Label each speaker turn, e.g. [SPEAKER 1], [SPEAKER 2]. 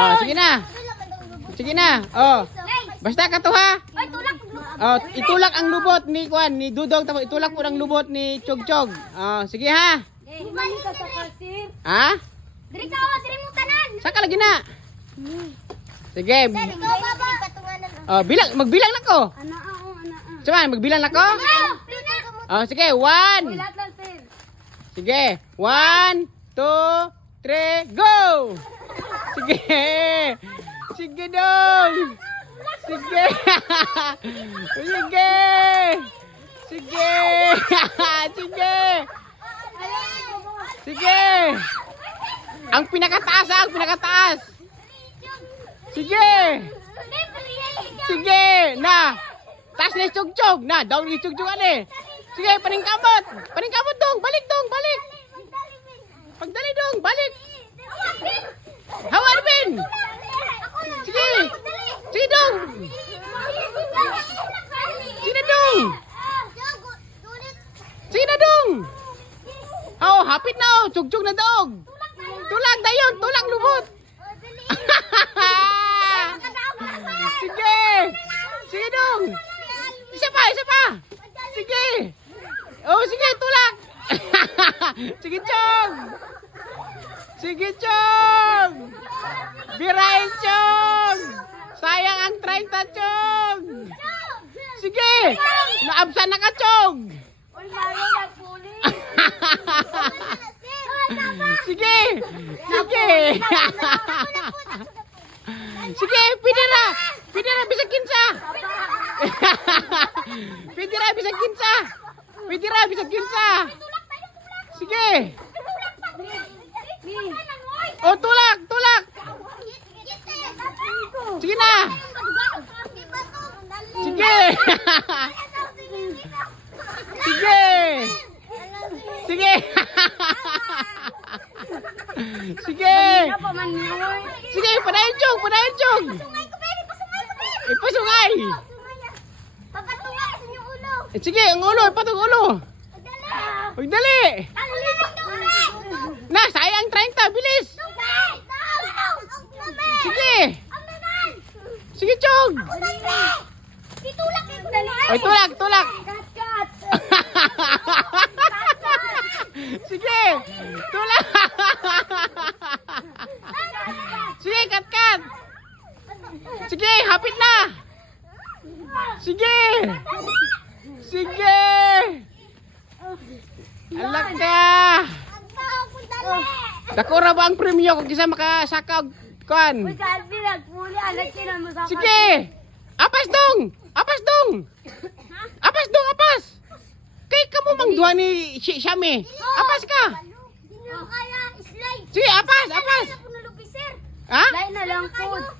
[SPEAKER 1] Oh, sige na. Sige na. Oh. Basta ka to ha. Oh, itulak ang lubot ni Kwan, ni Dudong tapos itulak po ang lubot ni Chog Chog. Oh, sige ha.
[SPEAKER 2] Ka.
[SPEAKER 1] Ha?
[SPEAKER 2] Diri ka, oh, diri mo tanan.
[SPEAKER 1] Saka lagi na. Sige. Oh, bilang magbilang na ko.
[SPEAKER 2] Ana, oo, ana, ah.
[SPEAKER 1] Sama, magbilang na ko. Oh, sige. One. Sige. One, two, three, go! Sige! Sige dong! Sige! Sige! Sige! Sige! Sige! Ang pinakataas ah, ang pinakataas! Sige! Sige! Na! Taas na yung chug-chug! Na, down yung chug-chug ani! Sige, paningkamot! Paningkamot dong! Balik dong! Balik! Pagdali dong! Balik! Hawar bin! Sige! Sige dong! Sige na dong! Sige na dong! Oh, hapit na oh! Chug-chug na dong! Tulag dayon! Tulag lubot! Sige! Sige dong! Isa pa! Isa pa! Sige! Oh, sige, tulak! sige, Chong! Sige, Chong! Birahin, Chong! Sayang ang 30, Chong! Sige! Naabsan na ka, Chong!
[SPEAKER 2] Uy,
[SPEAKER 1] Sige! Sige! Sige, pwede na! Pwede na, bisag kinsa! Pwede na, bisag kinsa! Pwede na, bisag kinsa! Sige! Oh, tulak! Tulak! Sige na! Sige! Sige! Sige! Sige! Sige, padayon chong! Padayon chong! Ipasungay! Eh, sige, ang ulo! Ipatong ulo! Huwag dali! Na, sayang 30! Bilis! Sige! Sige, chong!
[SPEAKER 2] Itulak ko dali.
[SPEAKER 1] Oy, tulak! Tulak! Sige! Tulak! Sige, kat kat! Sige, hapit na! Sige! Sige! Alak ka! Dako ra ba ang premyo kung kisa makasaka og
[SPEAKER 2] sa
[SPEAKER 1] Sige! Apas dong! Apas dong! Apas dong, apas! Kay kamo mang duha ni si Shami. Apas ka!
[SPEAKER 2] Hindi mo kaya slide.
[SPEAKER 1] Sige, apas, apas!
[SPEAKER 2] Lain na lang po.